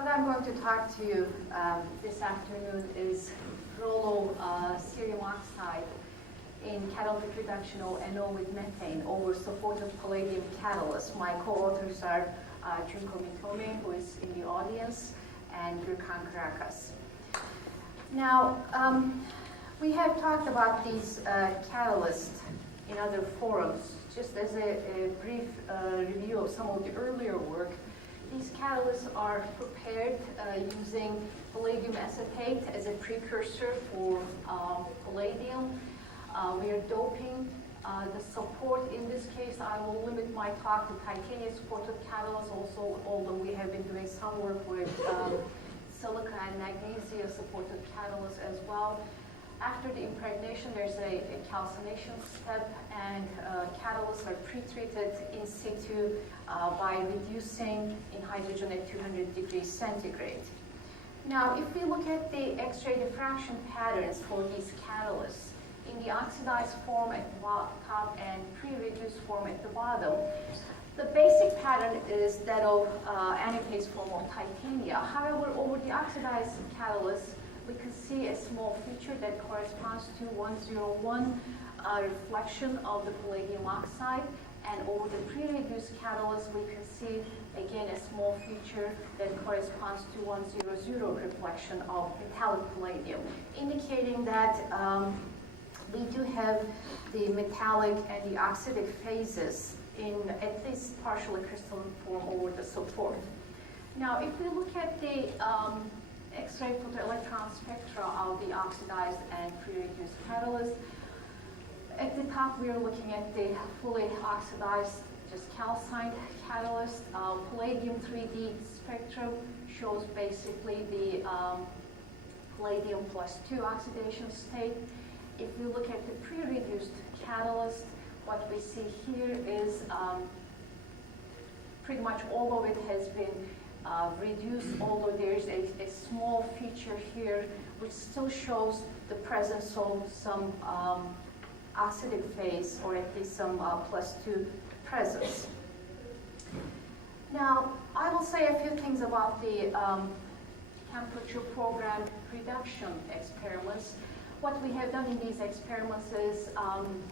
What I'm going to talk to you this afternoon is cerium oxide in catalytic reduction of NO with methane over supportive palladium catalyst. My co-authors are Junko Mitome, who is in the audience, and Gürkan Karakas. Now, we have talked about these catalysts in other forums. Just as a brief review of some of the earlier work, these catalysts are prepared using palladium acetate as a precursor for palladium. We are doping the support. In this case, I will limit my talk to titanium supported catalysts also, although we have been doing some work with silica and magnesia supported catalysts as well. After the impregnation, there's a calcination step, and catalysts are pre-treated in situ by reducing in hydrogen at 200 degrees centigrade. Now, if we look at the X-ray diffraction patterns for these catalysts, in the oxidized form at the top and pre-reduced form at the bottom, the basic pattern is that of aniphase form of titania. However, over the oxidized catalyst, we can see a small feature that corresponds to 101 reflection of the palladium oxide, and over the pre-reduced catalyst, we can see again a small feature that corresponds to 100 reflection of metallic palladium, indicating that we do have the metallic and the oxidic phases in at least partially crystalline form over the support. Now, if we look at the X-ray photoelectron spectra of the oxidized and pre-reduced catalyst, at the top we are looking at the fully oxidized, just calcined catalyst. Palladium 3D spectrum shows basically the palladium +2 oxidation state. If we look at the pre-reduced catalyst, what we see here is pretty much all of it has been reduced, although there is a small feature here which still shows the presence of some acidic phase, or at least some +2 presence. Now, I will say a few things about the temperature program reduction experiments. What we have done in these experiments is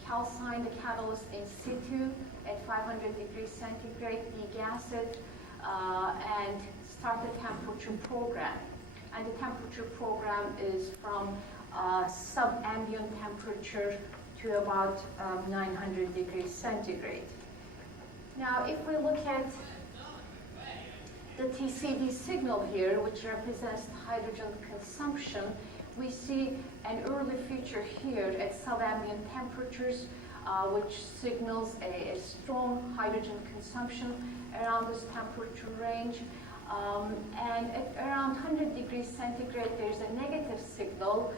calcine the catalyst in situ at 500 degrees centigrade, degas it, and start the temperature program. And the temperature program is from sub-ambient temperature to about 900 degrees centigrade. Now, if we look at the TCD signal here, which represents hydrogen consumption, we see an early feature here at sub-ambient temperatures, which signals a strong hydrogen consumption around this temperature range. And at around 100 degrees centigrade, there's a negative signal,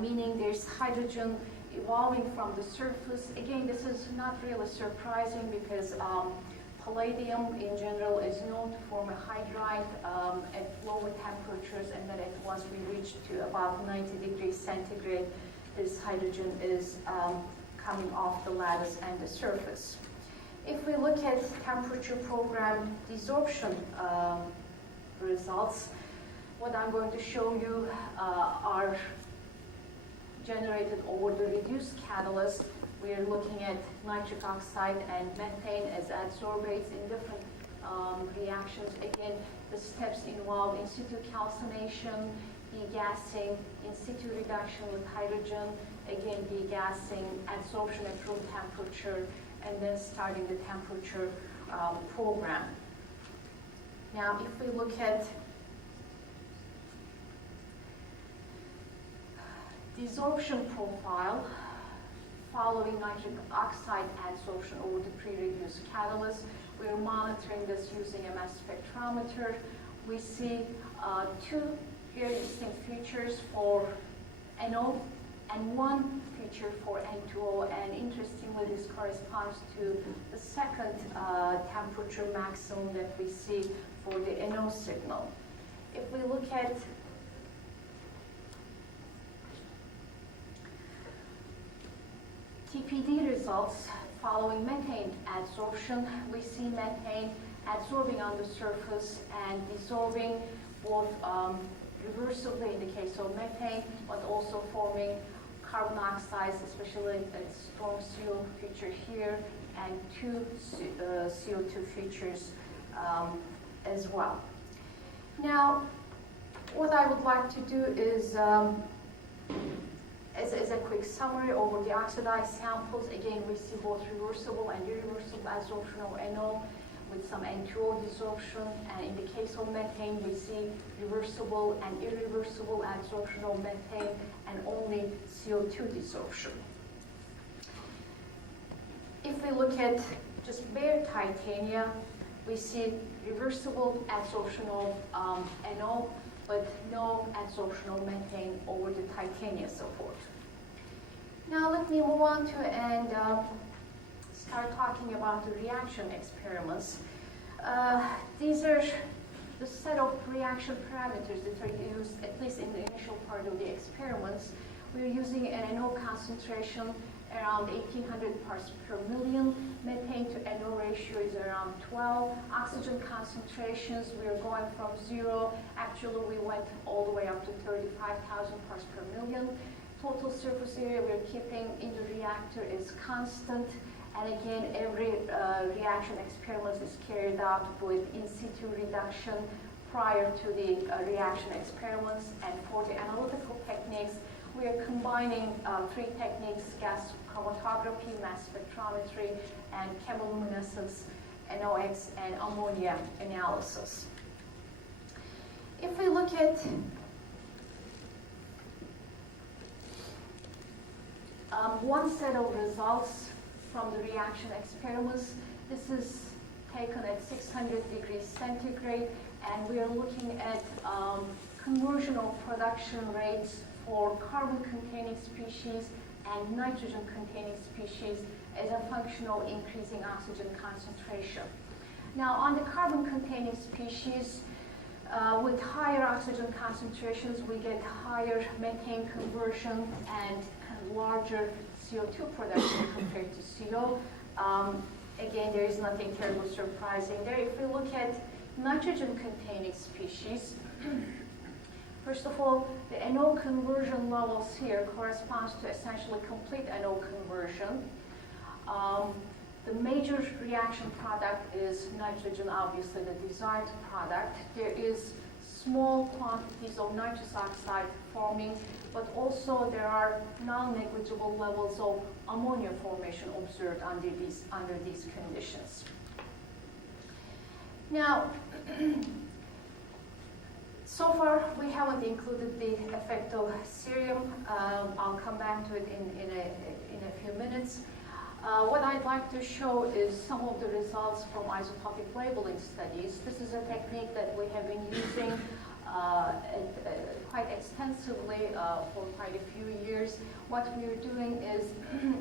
meaning there's hydrogen evolving from the surface. Again, this is not really surprising because palladium in general is known to form a hydride at lower temperatures, and then once we reach to about 90 degrees centigrade, this hydrogen is coming off the lattice and the surface. If we look at temperature program desorption results, what I'm going to show you are generated over the reduced catalyst. We are looking at nitric oxide and methane as adsorbates in different reactions. Again, the steps involve in situ calcination, degassing, in situ reduction with hydrogen, again degassing, adsorption at room temperature, and then starting the temperature program. Now, if we look at desorption profile following nitric oxide adsorption over the pre-reduced catalyst, we are monitoring this using a mass spectrometer. We see two very distinct features for NO and one feature for N2O, and interestingly this corresponds to the second temperature maximum that we see for the NO signal. If we look at TPD results following methane adsorption, we see methane adsorbing on the surface and dissolving both reversibly in the case of methane, but also forming carbon oxides, especially a strong CO feature here, and two CO2 features as well. Now, what I would like to do is, as a quick summary over the oxidized samples, again, we see both reversible and irreversible adsorption of NO with some N2O desorption, and in the case of methane, we see reversible and irreversible adsorption of methane and only CO2 desorption. If we look at just bare titania, we see reversible adsorption of NO, but no adsorption of methane over the titania support. Now let me move on to and start talking about the reaction experiments. These are the set of reaction parameters that are used, at least in the initial part of the experiments. We're using an NO concentration around 1800 parts per million. Methane to NO ratio is around 12. Oxygen concentrations, we are going from 0. Actually, we went all the way up to 35,000 parts per million. Total surface area we're keeping in the reactor is constant. And again, every reaction experiment is carried out with in situ reduction prior to the reaction experiments. And for the analytical techniques, we are combining three techniques: gas chromatography, mass spectrometry, and chemiluminescence, NOx, and ammonia analysis. If we look at one set of results from the reaction experiments, this is taken at 600 degrees centigrade, and we are looking at conversion of production rates for carbon-containing species and nitrogen-containing species as a function of increasing oxygen concentration. Now, on the carbon-containing species, with higher oxygen concentrations, we get higher methane conversion and larger CO2 production compared to CO. Again, there is nothing terribly surprising there. If we look at nitrogen-containing species, first of all, the NO conversion levels here corresponds to essentially complete NO conversion. The major reaction product is nitrogen, obviously the desired product. There is small quantities of nitrous oxide forming, but also there are non-negligible levels of ammonia formation observed under these conditions. Now, so far, we haven't included the effect of cerium. I'll come back to it in a few minutes. What I'd like to show is some of the results from isotopic labeling studies. This is a technique that we have been using quite extensively for quite a few years. What we are doing is,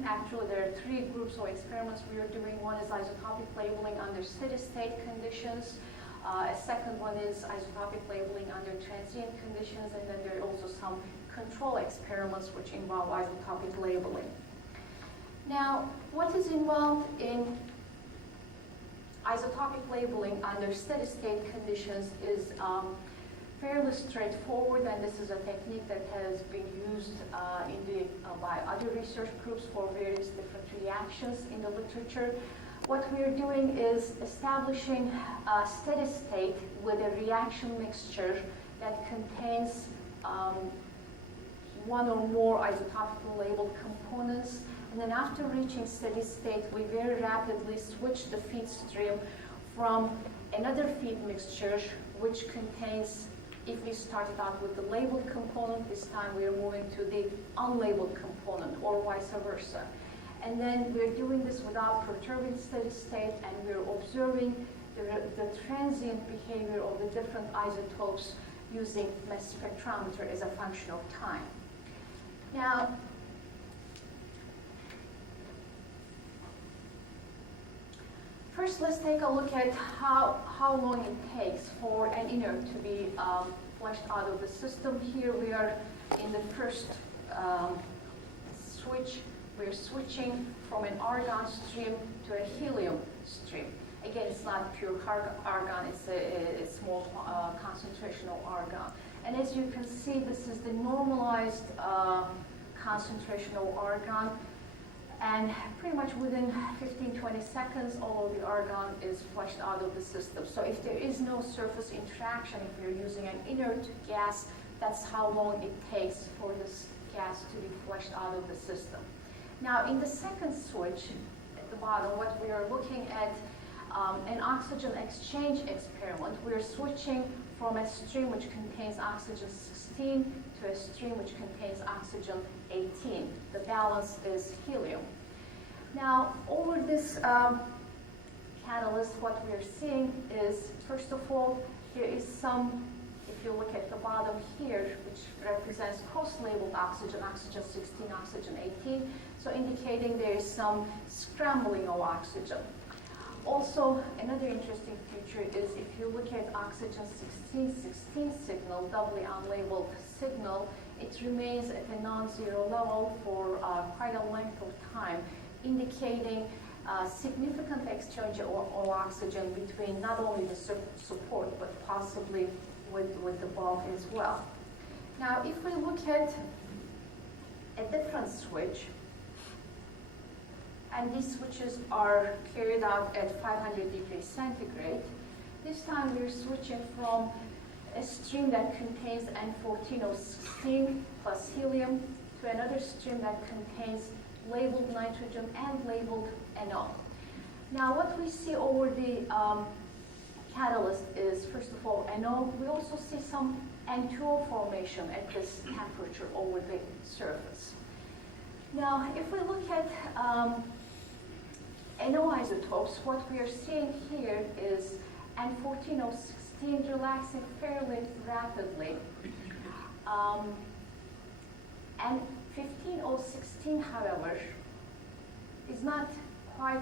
actually there are three groups of experiments we are doing. One is isotopic labeling under steady state conditions. A second one is isotopic labeling under transient conditions, and then there are also some control experiments which involve isotopic labeling. Now, what is involved in isotopic labeling under steady state conditions is fairly straightforward, and this is a technique that has been used by other research groups for various different reactions in the literature. What we are doing is establishing a steady state with a reaction mixture that contains one or more isotopically labeled components. And then after reaching steady state, we very rapidly switch the feed stream from another feed mixture, which contains, if we started out with the labeled component, this time we are moving to the unlabeled component, or vice versa. And then we're doing this without perturbing steady state, and we're observing the transient behavior of the different isotopes using mass spectrometer as a function of time. Now, first let's take a look at how long it takes for an inert to be flushed out of the system. Here we are in the first switch. We're switching from an argon stream to a helium stream. Again, it's not pure argon, it's a small concentrational argon. And as you can see, this is the normalized concentrational argon. And pretty much within 15-20 seconds, all of the argon is flushed out of the system. So if there is no surface interaction, if you're using an inert gas, that's how long it takes for this gas to be flushed out of the system. Now, in the second switch, at the bottom, what we are looking at an oxygen exchange experiment. We're switching from a stream which contains oxygen 16 to a stream which contains oxygen 18. The balance is helium. Now, over this catalyst, what we're seeing is, first of all, there is some, if you look at the bottom here, which represents cross-labeled oxygen, oxygen 16, oxygen 18, so indicating there is some scrambling of oxygen. Also, another interesting feature is if you look at oxygen 16 signal, doubly unlabeled signal, it remains at a non-zero level for quite a length of time, indicating significant exchange of oxygen between not only the support, but possibly with the bulk as well. Now, if we look at a different switch, and these switches are carried out at 500 degrees centigrade. This time we're switching from a stream that contains N14O16 plus helium to another stream that contains labeled nitrogen and labeled NO. Now what we see over the catalyst is, first of all, NO. We also see some N2O formation at this temperature over the surface. Now, if we look at NO isotopes, what we are seeing here is N14O16 relaxing fairly rapidly. N15O16, however, is not quite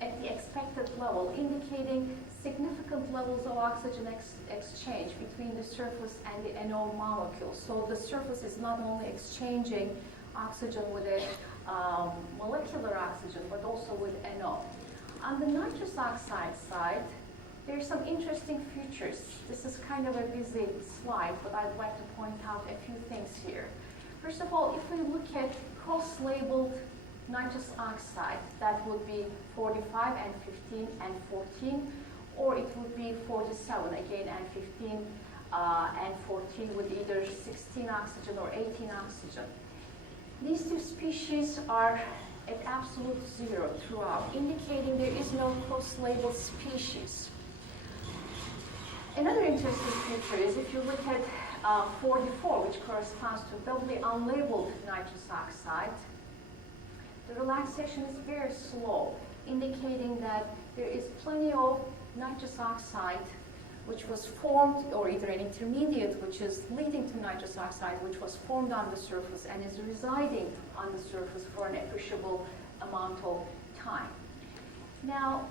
at the expected level, indicating significant levels of oxygen exchange between the surface and the NO molecules. So the surface is not only exchanging oxygen with a molecular oxygen, but also with NO. On the nitrous oxide side, there are some interesting features. This is kind of a busy slide, but I'd like to point out a few things here. First of all, if we look at cross-labeled nitrous oxide, that would be 45 and 15 and 14, or it would be 47, again, and 15 and 14 with either 16 oxygen or 18 oxygen. These two species are at absolute zero throughout, indicating there is no cross-labeled species. Another interesting feature is if you look at 44, which corresponds to doubly unlabeled nitrous oxide, the relaxation is very slow, indicating that there is plenty of nitrous oxide which was formed, or either an intermediate which is leading to nitrous oxide, which was formed on the surface and is residing on the surface for an appreciable amount of time. Now,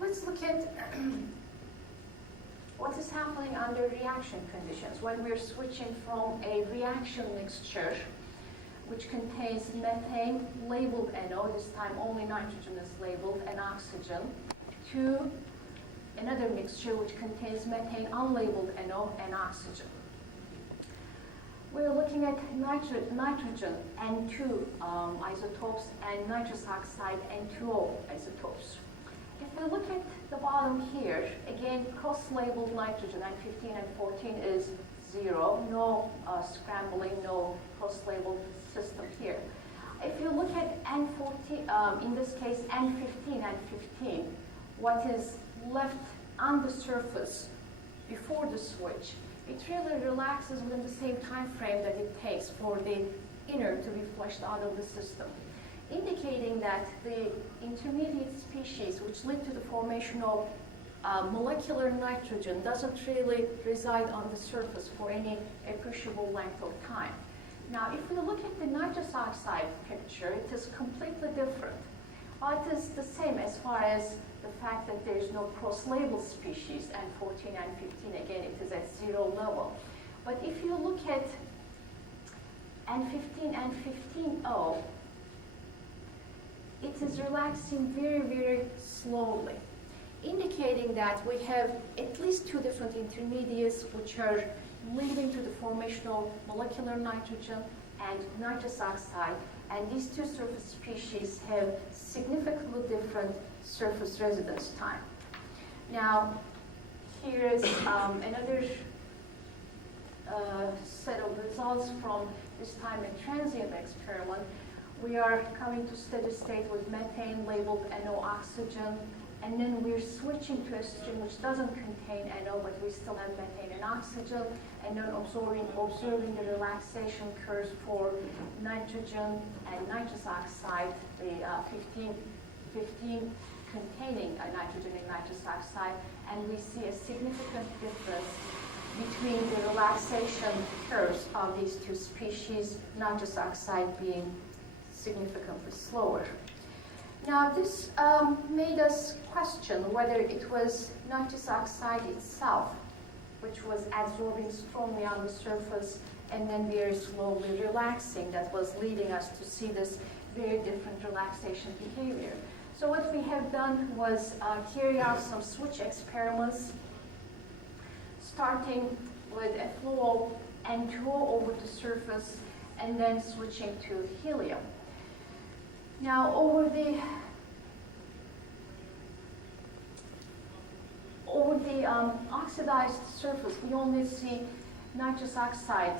let's look at what is happening under reaction conditions when we're switching from a reaction mixture which contains methane labeled NO, this time only nitrogen is labeled, and oxygen, to another mixture which contains methane unlabeled NO and oxygen. We're looking at nitrogen N2 isotopes and nitrous oxide N2O isotopes. If we look at the bottom here, again, cross-labeled nitrogen, N15 and 14 is zero, no scrambling, no cross-labeled system here. If you look at N14, in this case N15 and 15, what is left on the surface before the switch, it really relaxes within the same time frame that it takes for the inner to be flushed out of the system, indicating that the intermediate species which lead to the formation of molecular nitrogen doesn't really reside on the surface for any appreciable length of time. Now, if we look at the nitrous oxide picture, it is completely different. But it's the same as far as the fact that there is no cross-label species, and 14 and 15, again, it is at 0 level. But if you look at N15 and 15O, it is relaxing very, very slowly, indicating that we have at least 2 different intermediates which are leading to the formation of molecular nitrogen and nitrous oxide, and these 2 surface species have significantly different surface residence time. Now, here is another set of results from this time and transient experiment. We are coming to steady state with methane labeled NO oxygen, and then we're switching to a stream which doesn't contain NO, but we still have methane and oxygen, and then observing the relaxation curves for nitrogen and nitrous oxide, the 15 containing nitrogen and nitrous oxide, and we see a significant difference between the relaxation curves of these 2 species, nitrous oxide being significantly slower. Now, this made us question whether it was nitrous oxide itself, which was absorbing strongly on the surface and then very slowly relaxing, that was leading us to see this very different relaxation behavior. So what we have done was carry out some switch experiments, starting with a flow of N2O over the surface and then switching to helium. Now, over the oxidized surface, we only see nitrous oxide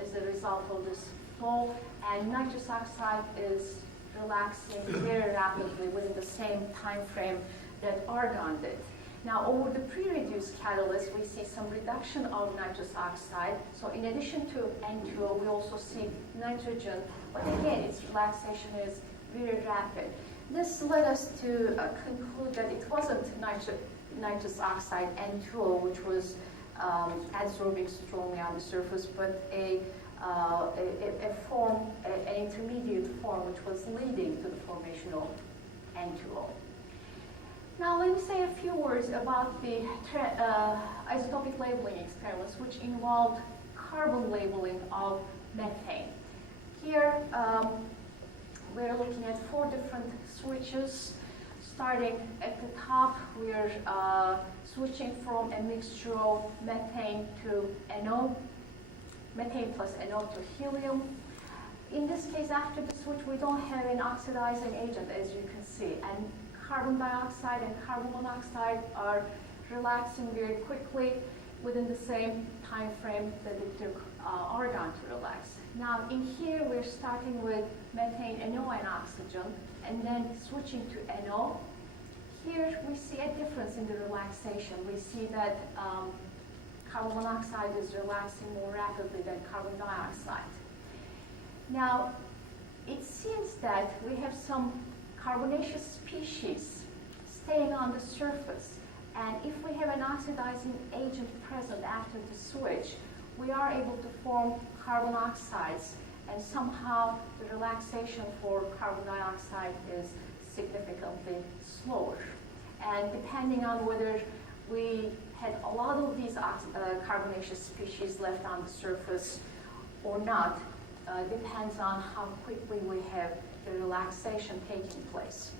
as a result of this flow, and nitrous oxide is relaxing very rapidly within the same time frame that argon did. Now, over the pre-reduced catalyst, we see some reduction of nitrous oxide. So in addition to N2O, we also see nitrogen, but again, its relaxation is very rapid. This led us to conclude that it wasn't nitrous oxide N2O, which was adsorbing strongly on the surface, but an intermediate form which was leading to the formation of N2O. Now, let me say a few words about the isotopic labeling experiments, which involved carbon labeling of methane. Here, we're looking at 4 different switches. Starting at the top, we're switching from a mixture of methane to NO, methane plus NO to helium. In this case, after the switch, we don't have an oxidizing agent, as you can see, and carbon dioxide and carbon monoxide are relaxing very quickly within the same time frame that it took argon to relax. Now, in here, we're starting with methane, NO, and oxygen, and then switching to NO. Here, we see a difference in the relaxation. We see that carbon monoxide is relaxing more rapidly than carbon dioxide. Now, it seems that we have some carbonaceous species staying on the surface, and if we have an oxidizing agent present after the switch, we are able to form carbon oxides, and somehow the relaxation for carbon dioxide is significantly slower. And depending on whether we had a lot of these carbonaceous species left on the surface or not, depends on how quickly we have the relaxation taking place.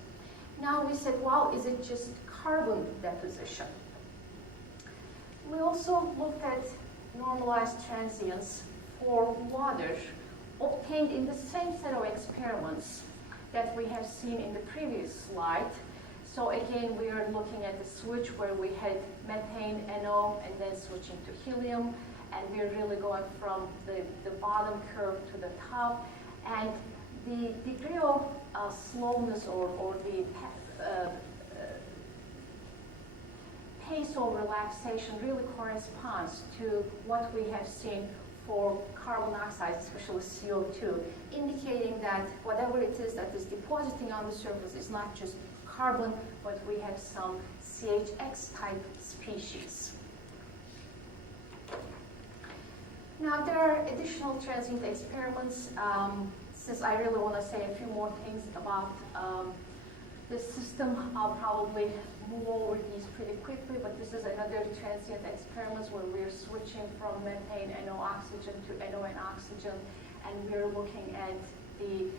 Now we said, well, is it just carbon deposition? We also looked at normalized transients for water obtained in the same set of experiments that we have seen in the previous slide. So again, we are looking at the switch where we had methane, NO, and then switching to helium, and we're really going from the bottom curve to the top. And the degree of slowness or the pace of relaxation really corresponds to what we have seen for carbon dioxide, especially CO2, indicating that whatever it is that is depositing on the surface is not just carbon, but we have some CHX type species. Now, there are additional transient experiments. Since I really want to say a few more things about The system, I'll probably move over these pretty quickly, but this is another transient experiment where we're switching from methane NO oxygen to NO and oxygen, and we're looking at the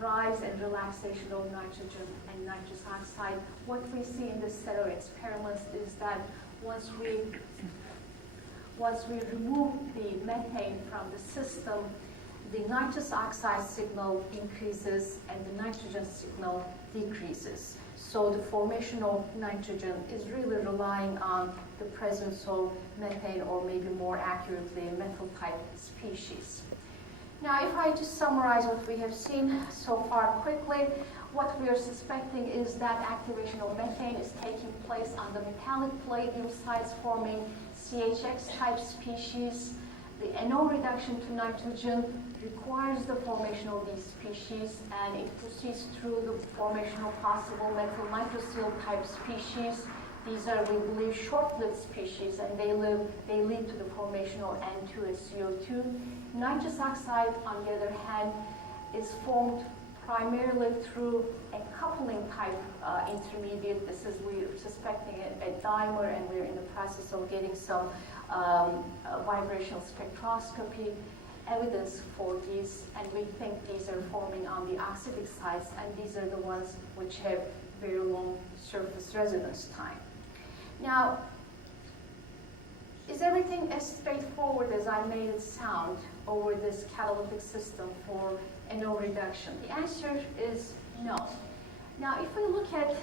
rise and relaxation of nitrogen and nitrous oxide. What we see in this set of experiments is that once we remove the methane from the system, the nitrous oxide signal increases and the nitrogen signal decreases. So the formation of nitrogen is really relying on the presence of methane, or maybe more accurately, a methyl type species. Now, if I just summarize what we have seen so far quickly, what we are suspecting is that activation of methane is taking place on the metallic palladium sites, forming CHX type species. The NO reduction to nitrogen requires the formation of these species, and it proceeds through the formation of possible methyl nitrosyl type species. These are, we believe, short-lived species, and they lead to the formation of N2SCO2. Nitrous oxide, on the other hand, is formed primarily through a coupling type intermediate. This is, we're suspecting a dimer, and we're in the process of getting some vibrational spectroscopy evidence for these, and we think these are forming on the oxidic sites, and these are the ones which have very long surface resonance time. Now, is everything as straightforward as I made it sound over this catalytic system for NO reduction? The answer is no. Now, if we look at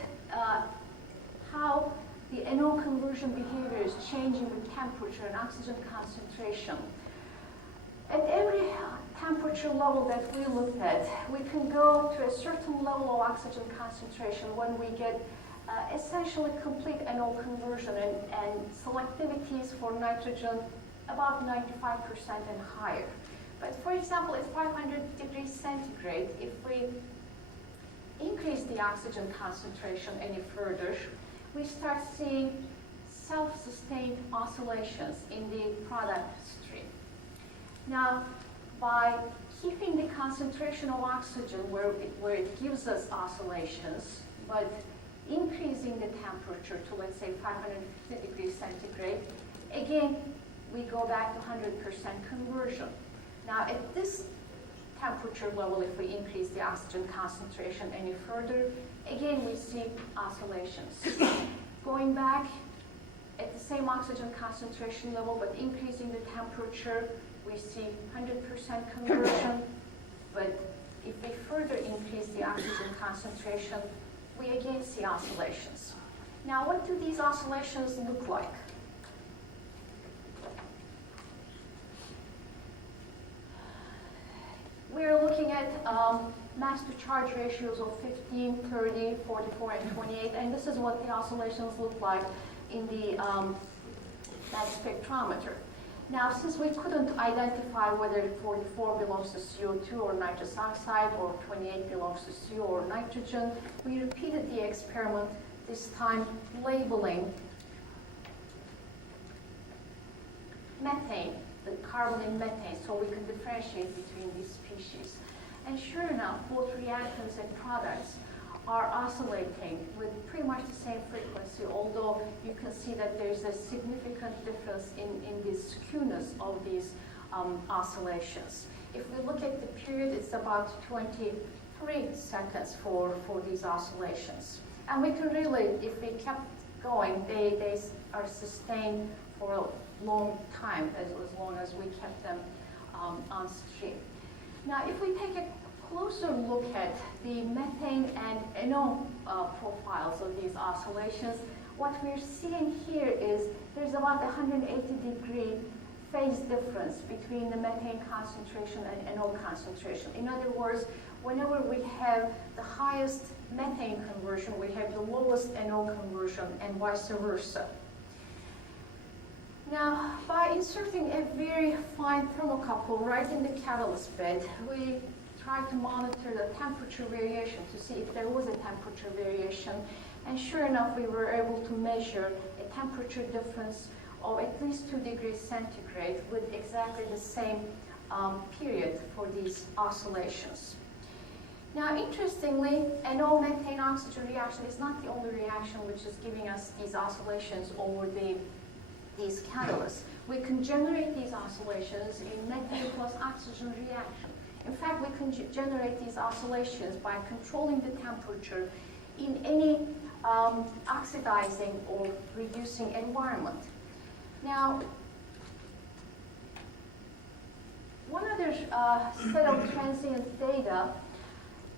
how the NO conversion behavior is changing with temperature and oxygen concentration, at every temperature level that we looked at, we can go to a certain level of oxygen concentration when we get essentially complete NO conversion and selectivities for nitrogen about 95% and higher. But for example, at 500 degrees centigrade, if we increase the oxygen concentration any further, we start seeing self-sustained oscillations in the product stream. Now, by keeping the concentration of oxygen where it gives us oscillations, but increasing the temperature to, let's say, 550 degrees centigrade, again, we go back to 100% conversion. Now, at this temperature level, if we increase the oxygen concentration any further, again, we see oscillations. Going back at the same oxygen concentration level, but increasing the temperature, we see 100% conversion. But if we further increase the oxygen concentration, we again see oscillations. Now, what do these oscillations look like? We're looking at mass to charge ratios of 15, 30, 44, and 28, and this is what the oscillations look like in the mass spectrometer. Now, since we couldn't identify whether 44 belongs to CO2 or nitrous oxide, or 28 belongs to CO or nitrogen, we repeated the experiment, this time labeling methane, the carbon in methane, so we can differentiate between these species. And sure enough, both reactants and products are oscillating with pretty much the same frequency, although you can see that there's a significant difference in the skewness of these oscillations. If we look at the period, it's about 23 seconds for these oscillations. And we can really, if we kept going, they are sustained for a long time, as long as we kept them on stream. Now, if we take a closer look at the methane and NO profiles of these oscillations, what we're seeing here is there's about 180-degree phase difference between the methane concentration and NO concentration. In other words, whenever we have the highest methane conversion, we have the lowest NO conversion, and vice versa. Now, by inserting a very fine thermocouple right in the catalyst bed, we tried to monitor the temperature variation to see if there was a temperature variation. And sure enough, we were able to measure a temperature difference of at least 2 degrees centigrade with exactly the same period for these oscillations. Now, interestingly, NO methane oxygen reaction is not the only reaction which is giving us these oscillations over these catalysts. We can generate these oscillations in methane plus oxygen reaction. In fact, we can generate these oscillations by controlling the temperature in any oxidizing or reducing environment. Now, one other set of transient data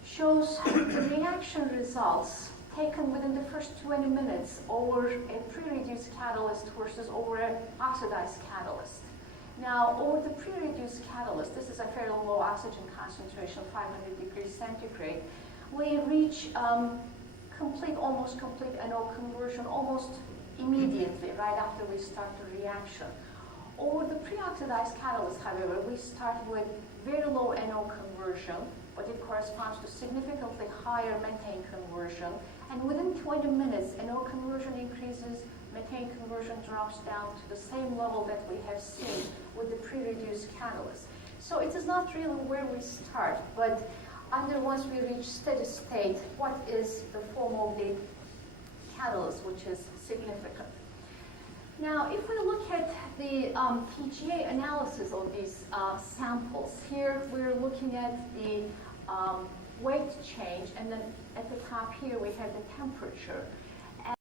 shows the reaction results taken within the first 20 minutes over a pre-reduced catalyst versus over an oxidized catalyst. Now, over the pre-reduced catalyst, this is a fairly low oxygen concentration, 500 degrees centigrade, we reach almost complete NO conversion almost immediately, right after we start the reaction. Over the pre-oxidized catalyst, however, we start with very low NO conversion, but it corresponds to significantly higher methane conversion. And within 20 minutes, NO conversion increases, methane conversion drops down to the same level that we have seen with the pre-reduced catalyst. So it is not really where we start, but once we reach steady state, what is the form of the catalyst, which is significant. Now, if we look at the PGA analysis of these samples, here we're looking at the weight change, and then at the top here we have the temperature.